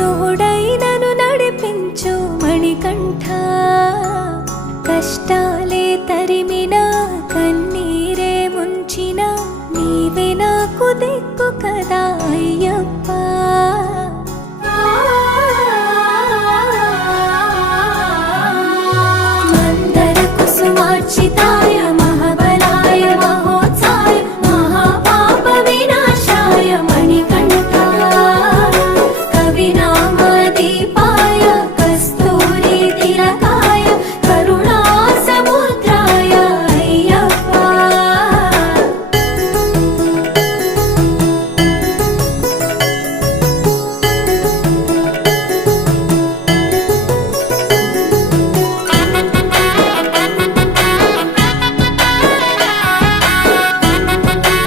తోడైనను నడిపించు మణికంఠ కష్టాలే తరిమినా కన్నీరే ముంచిన నీవే నాకు దిక్కు కదా అయ్యప్ప